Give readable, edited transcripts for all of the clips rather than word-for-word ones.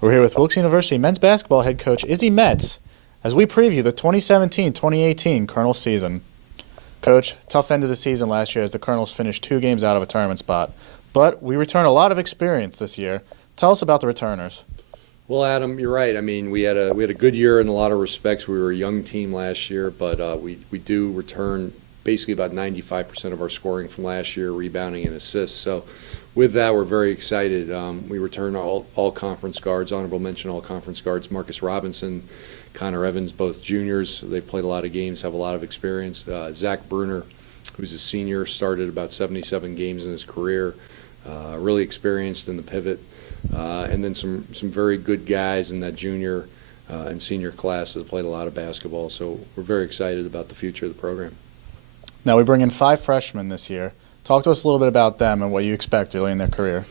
We're here with Wilkes University men's basketball head coach Izzi Metz as we preview the 2017-2018 Colonels season. Coach, tough end of the season last year as the Colonels finished 2 games out of a tournament spot, but we return a lot of experience this year. Tell us about the returners. Well, Adam, you're right. I mean, we had a good year in a lot of respects. We were a young team last year, but we do return basically about 95% of our scoring from last year, rebounding and assists. So with that, we're very excited. We return all conference guards, honorable mention all conference guards, Marcus Robinson, Connor Evans, both juniors. They've played a lot of games, have a lot of experience. Zach Brunner, who's a senior, started about 77 games in his career, really experienced in the pivot. And then some very good guys in that junior and senior class that played a lot of basketball. So we're very excited about the future of the program. Now we bring in 5 freshmen this year. Talk to us a little bit about them and what you expect early in their career.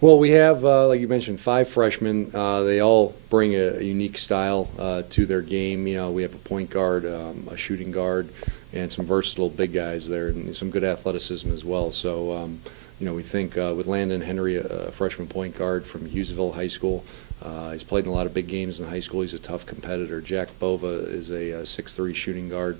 Well, we have, like you mentioned, 5 freshmen. They all bring a unique style to their game. You know, we have a point guard, a shooting guard, and some versatile big guys there, and some good athleticism as well. So, you know, we think with Landon Henry, a freshman point guard from Hughesville High School, he's played in a lot of big games in high school. He's a tough competitor. Jack Bova is a 6'3" shooting guard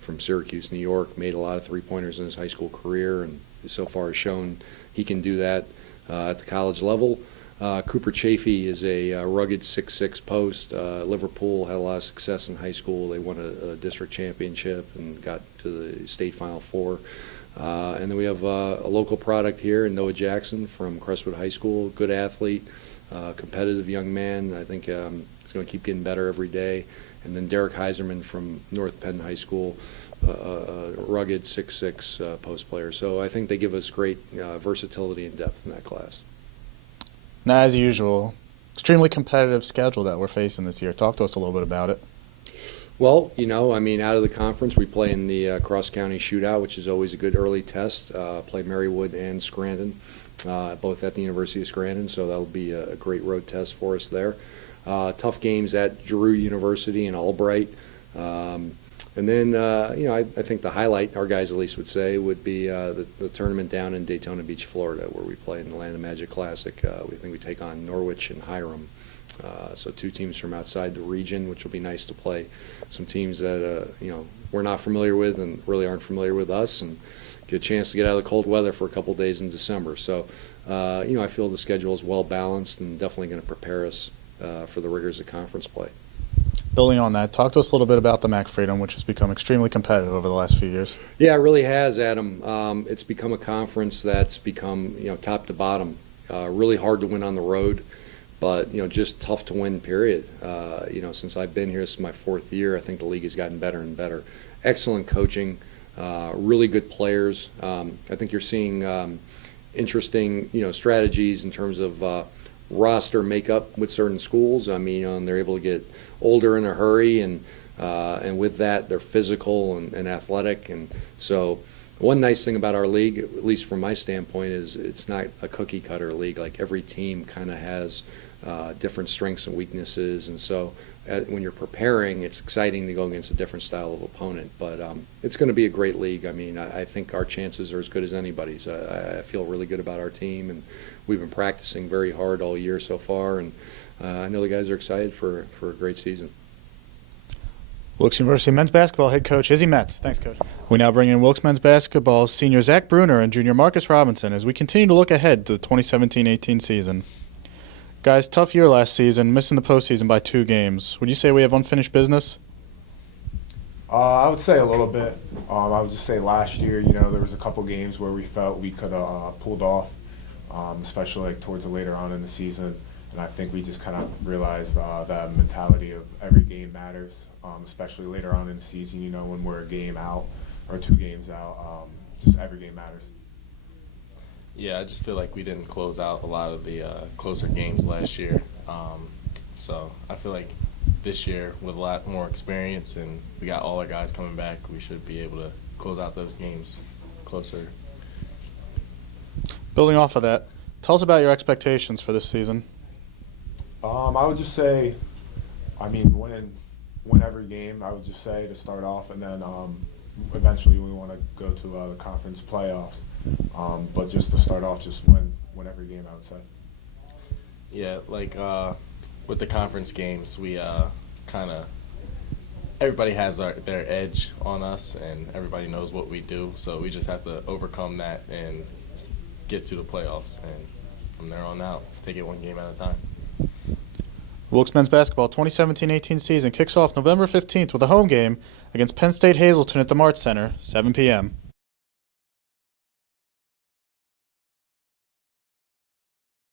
from Syracuse, New York, made a lot of three-pointers in his high school career, and so far has shown he can do that at the college level. Cooper Chafee is a rugged 6'6" post. Liverpool had a lot of success in high school. They won a district championship and got to the state Final Four. And then we have a local product here in Noah Jackson from Crestwood High School, good athlete, competitive young man. I think he's going to keep getting better every day. And then Derek Heiserman from North Penn High School, a rugged 6'6" post player. So I think they give us great versatility and depth in that class. Now, as usual, extremely competitive schedule that we're facing this year. Talk to us a little bit about it. Well, you know, I mean, out of the conference, we play in the cross-county shootout, which is always a good early test. Play Marywood and Scranton, both at the University of Scranton, so that'll be a great road test for us there. Tough games at Drew University and Albright. And then, you know, I think the highlight, our guys at least would say, would be the tournament down in Daytona Beach, Florida, where we play in the Land of Magic Classic. We think we take on Norwich and Hiram. So 2 teams from outside the region, which will be nice to play. Some teams that, you know, we're not familiar with and really aren't familiar with us, and get a chance to get out of the cold weather for a couple days in December. So, you know, I feel the schedule is well balanced and definitely going to prepare us for the rigors of conference play. Building on that, talk to us a little bit about the MAC Freedom, which has become extremely competitive over the last few years. Yeah, it really has, Adam. It's become a conference that's become, you know, top to bottom, really hard to win on the road, but, you know, just tough to win, period. You know, since I've been here, this is my 4th year, I think the league has gotten better and better. Excellent coaching, really good players. I think you're seeing interesting, you know, strategies in terms of roster makeup with certain schools. I mean, they're able to get older in a hurry, and with that, they're physical and athletic. And so one nice thing about our league, at least from my standpoint, is it's not a cookie-cutter league. Like, every team kind of has different strengths and weaknesses, and so when you're preparing, it's exciting to go against a different style of opponent. But it's going to be a great league. I mean, I think our chances are as good as anybody's. I feel really good about our team, and we've been practicing very hard all year so far, and I know the guys are excited for a great season. Wilkes University men's basketball head coach Izzi Metz. Thanks, Coach. We now bring in Wilkes men's basketball senior Zach Brunner and junior Marcus Robinson as we continue to look ahead to the 2017-18 season. Guys, tough year last season, missing the postseason by 2 games. Would you say we have unfinished business? I would say a little bit. I would just say last year, you know, there was a couple games where we felt we could have pulled off, especially like towards the later on in the season. And I think we just kind of realized that mentality of every game matters, especially later on in the season, you know, when we're a game out or 2 games out, just every game matters. Yeah, I just feel like we didn't close out a lot of the closer games last year. So I feel like this year, with a lot more experience and we got all our guys coming back, we should be able to close out those games closer. Building off of that, tell us about your expectations for this season. I would just say, I mean, win every game, I would just say, to start off, and then eventually we want to go to the conference playoffs. But just to start off, just win every game, I would say. Yeah, like with the conference games, we kind of everybody has their edge on us, and everybody knows what we do. So we just have to overcome that and get to the playoffs, and from there on out, take it one game at a time. Wilkes men's basketball 2017-18 season kicks off November 15th with a home game against Penn State Hazleton at the March Center, 7 p.m.